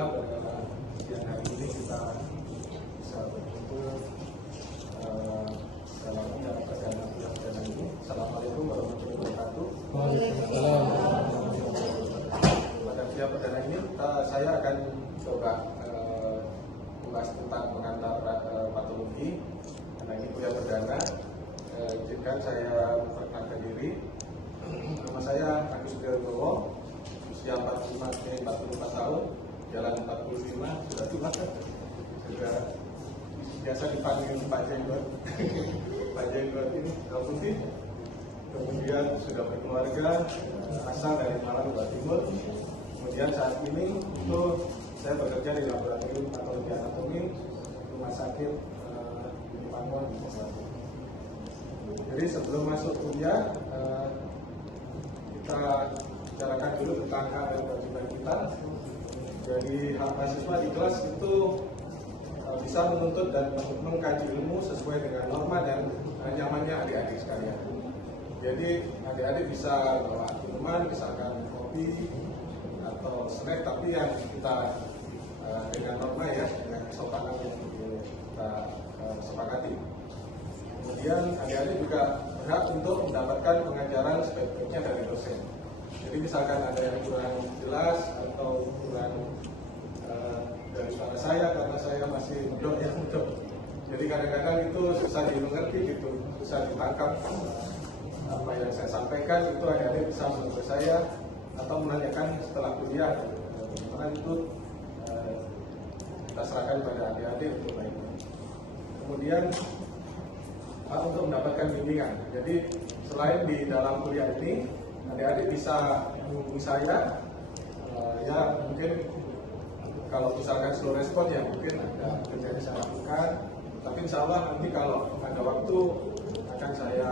Alhamdulillah pada siang hari ini kita bisa berkumpul dalam acara perdana pidana ini. Assalamualaikum warahmatullahi wabarakatuh. Waalaikumsalam. Pada siang perdana ini saya akan coba membahas tentang pengantar patologi. Karena ini kuliah perdana, izinkan saya memperkenalkan diri. Nama saya Agus Widowo, usia 45 tahun, jalan 45, sudah tua, sudah biasa dipanggil Pak Jenggot. Pak Jenggot ini putih, kemudian sudah berkeluarga, asal dari Malang, Jawa Timur. Kemudian saat ini itu saya bekerja di laboratorium patologi anatomi rumah sakit di Pangkal di Jakarta. Jadi sebelum masuk kuliah, kita bicarakan dulu tentang hak dan kewajiban kita. Jadi hak mahasiswa di kelas itu bisa menuntut dan mengkaji ilmu sesuai dengan norma dan nyamannya adik-adik sekalian. Jadi adik-adik bisa bawa minuman, misalkan kopi atau snack, tapi yang kita dengan norma ya, dengan kesopanan yang kita sepakati. Kemudian adik-adik juga berhak untuk mendapatkan pengajaran sebaik-baiknya dari dosen. Jadi misalkan ada yang kurang jelas atau kurang dari suara saya, karena saya masih muda ya, muda. Jadi kadang-kadang itu susah dimengerti gitu, susah ditangkap apa yang saya sampaikan. Itu adik-adik bisa menegur saya atau menanyakan setelah kuliah. Karena itu kita serahkan pada adik-adik untuk baiknya. Kemudian untuk mendapatkan bimbingan. Jadi selain di dalam kuliah ini, adik-adik bisa menghubungi saya. Ya mungkin kalau misalkan slow respon ya mungkin ada kerja yang saya lakukan. Tapi insya Allah nanti kalau ada waktu akan saya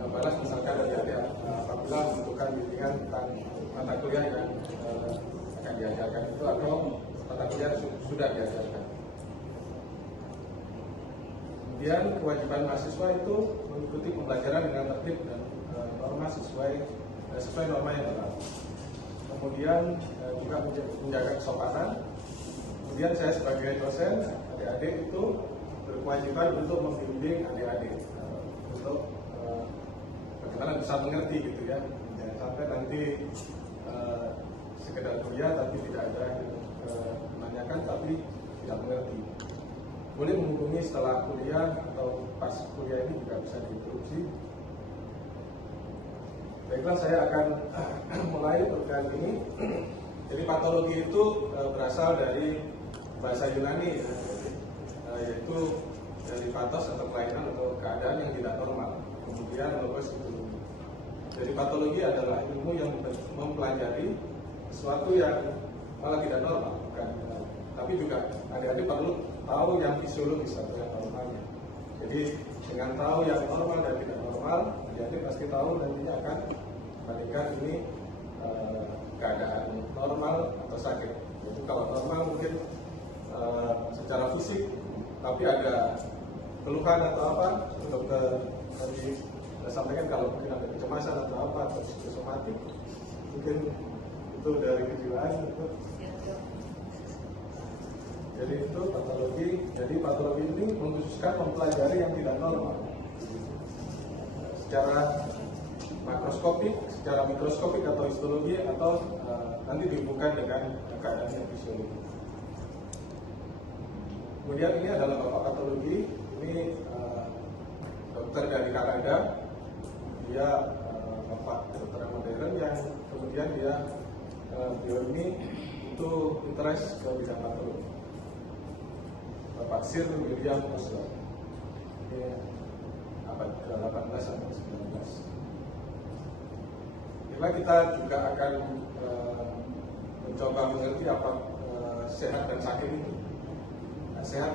balas, misalkan adik-adik apabila membutuhkan bimbingan tentang mata kuliah yang akan diajarkan itu atau mata kuliah sudah diajarkan. Kemudian kewajiban mahasiswa itu mengikuti pembelajaran dengan tertib dan norma sesuai norma yang berlaku. Kemudian juga menjaga kesopanan. Kemudian saya sebagai dosen, adik-adik itu berkewajiban untuk membimbing adik-adik untuk bagaimana bisa mengerti gitu ya. Jangan sampai nanti sekedar kuliah tapi tidak ada menanyakan tapi tidak mengerti. Boleh menghubungi setelah kuliah atau pas kuliah ini juga bisa diinterupsi. Baiklah, saya akan mulai program ini. Jadi patologi itu berasal dari bahasa Yunani, yaitu dari pathos atau kelainan atau keadaan yang tidak normal. Kemudian logos itu. Jadi patologi adalah ilmu yang mempelajari sesuatu yang malah tidak normal, bukan. Tapi juga adik-adik perlu tahu yang fisiologis atau yang normalnya. Jadi dengan tahu yang normal dan tidak normal, adik-adik pasti tahu nantinya akan bandingkan ini keadaan normal atau sakit. Jadi kalau normal mungkin secara fisik, tapi ada keluhan atau apa, dokter tadi sampaikan kalau mungkin ada kecemasan atau apa atau psikosomatik, mungkin itu dari kejiwaan itu. Jadi itu patologi. Jadi patologi ini mengkhususkan mempelajari yang tidak normal secara makroskopik, secara mikroskopik atau histologi, atau nanti dihubungkan dengan keadaan yang fisiologi. Kemudian ini adalah bapak patologi. Ini dokter dari Kanada. Dia bapak kedokteran modern yang kemudian beliau ini itu interest ke bidang patologi. Bapak Sir William Osler, ini abad ke-18 sampai 19. Kita juga akan mencoba mengerti apa sehat dan sakit itu. Sehat